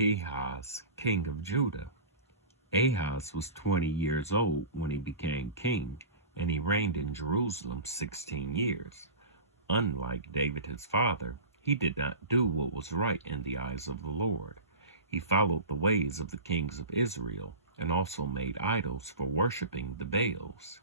Ahaz, king of Judah. Ahaz was 20 years old when he became king, and he reigned in Jerusalem 16 years. Unlike David his father, he did not do what was right in the eyes of the Lord. He followed the ways of the kings of Israel, and also made idols for worshiping the Baals.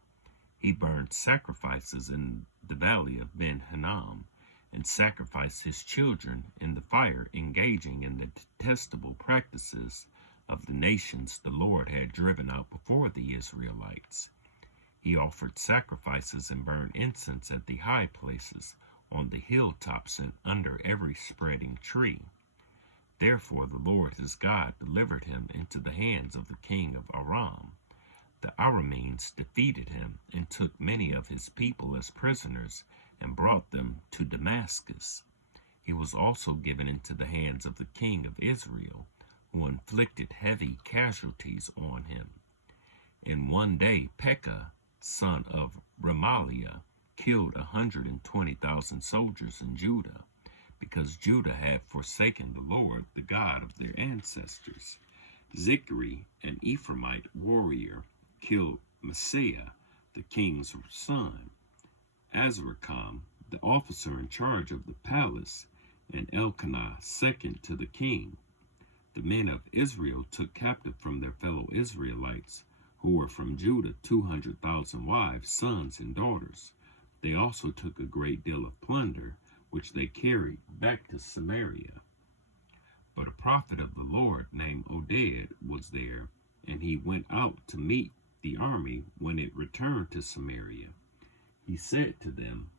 He burned sacrifices in the valley of Ben Hinnom, and sacrificed his children in the fire, engaging in the detestable practices of the nations the Lord had driven out before the Israelites. He offered sacrifices and burned incense at the high places, on the hilltops, and under every spreading tree. Therefore the Lord his God delivered him into the hands of the king of Aram. The Arameans defeated him, and took many of his people as prisoners, and brought them to Damascus. He was also given into the hands of the king of Israel, who inflicted heavy casualties on him. In one day Pekah, son of Remaliah, killed 120,000 soldiers in Judah, because Judah had forsaken the Lord, the God of their ancestors. Zikri, an Ephraimite warrior, killed Messiah, the king's son. Azrikam, the officer in charge of the palace, and Elkanah, second to the king. The men of Israel took captive from their fellow Israelites, who were from Judah, 200,000 wives, sons, and daughters. They also took a great deal of plunder, which they carried back to Samaria. But a prophet of the Lord named Oded was there, and he went out to meet the army when it returned to Samaria. He said to them,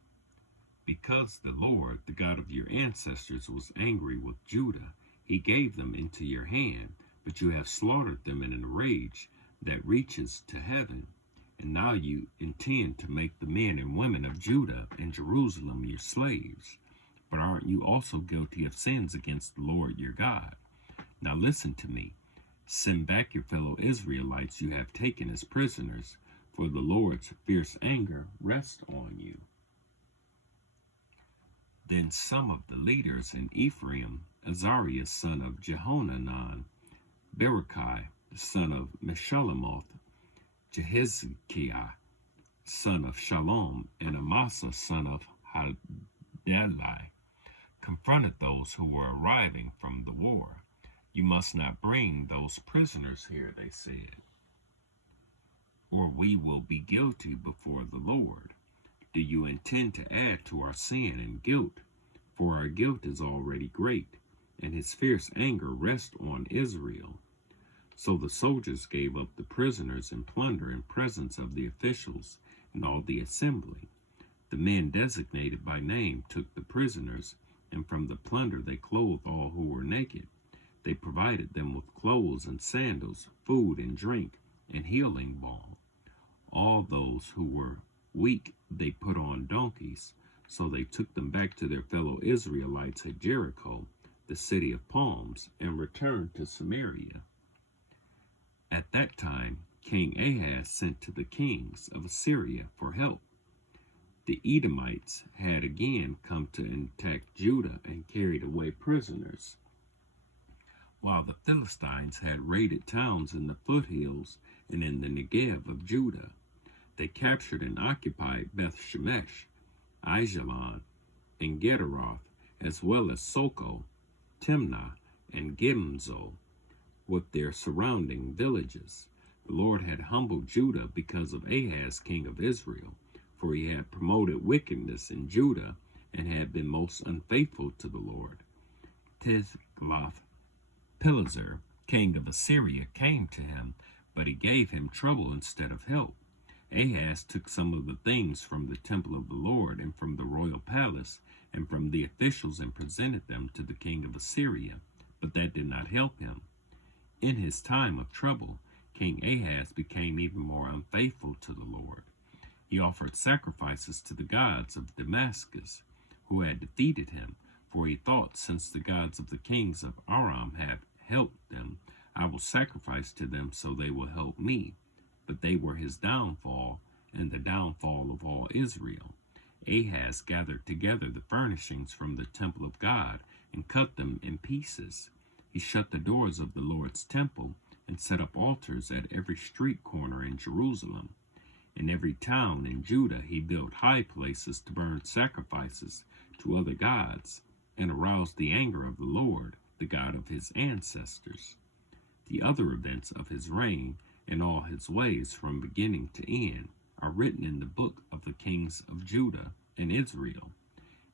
"Because the Lord, the God of your ancestors, was angry with Judah, he gave them into your hand, but you have slaughtered them in a rage that reaches to heaven. And now you intend to make the men and women of Judah and Jerusalem your slaves. But aren't you also guilty of sins against the Lord your God? Now listen to me. Send back your fellow Israelites you have taken as prisoners, for the Lord's fierce anger rests on you." Then some of the leaders in Ephraim, Azariah son of Jehohanan, Berechiah the son of Meshillemoth, Jehezekiah son of Shallum, and Amasa son of Hadalai, confronted those who were arriving from the war. "You must not bring those prisoners here," they said, "or we will be guilty before the Lord. Do you intend to add to our sin and guilt? For our guilt is already great, and his fierce anger rests on Israel." So the soldiers gave up the prisoners and plunder in presence of the officials and all the assembly. The men designated by name took the prisoners, and from the plunder they clothed all who were naked. They provided them with clothes and sandals, food and drink, and healing balm. All those who were weak they put on donkeys, so they took them back to their fellow Israelites at Jericho, the city of palms, and returned to Samaria. At that time, King Ahaz sent to the kings of Assyria for help. The Edomites had again come to attack Judah and carried away prisoners, while the Philistines had raided towns in the foothills and in the Negev of Judah. They captured and occupied Beth-Shemesh, Aijalon, and Gederoth, as well as Soko, Timnah, and Gimzo, with their surrounding villages. The Lord had humbled Judah because of Ahaz, king of Israel, for he had promoted wickedness in Judah and had been most unfaithful to the Lord. Tiglath-Pileser, king of Assyria, came to him, but he gave him trouble instead of help. Ahaz took some of the things from the temple of the Lord and from the royal palace and from the officials and presented them to the king of Assyria, but that did not help him. In his time of trouble, King Ahaz became even more unfaithful to the Lord. He offered sacrifices to the gods of Damascus, who had defeated him, for he thought, since the gods of the kings of Aram have helped them, I will sacrifice to them so they will help me. But they were his downfall and the downfall of all Israel. Ahaz gathered together the furnishings from the temple of God and cut them in pieces. He He shut the doors of the Lord's temple and set up altars at every street corner in Jerusalem. In every town in Judah he built high places to burn sacrifices to other gods and aroused the anger of the Lord, the God of his ancestors. The other events of his reign and all his ways from beginning to end are written in the book of the kings of Judah and Israel.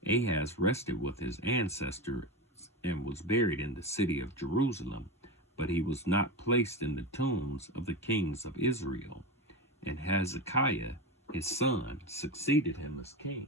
Ahaz rested with his ancestors and was buried in the city of Jerusalem, but he was not placed in the tombs of the kings of Israel. And Hezekiah, his son, succeeded him as king.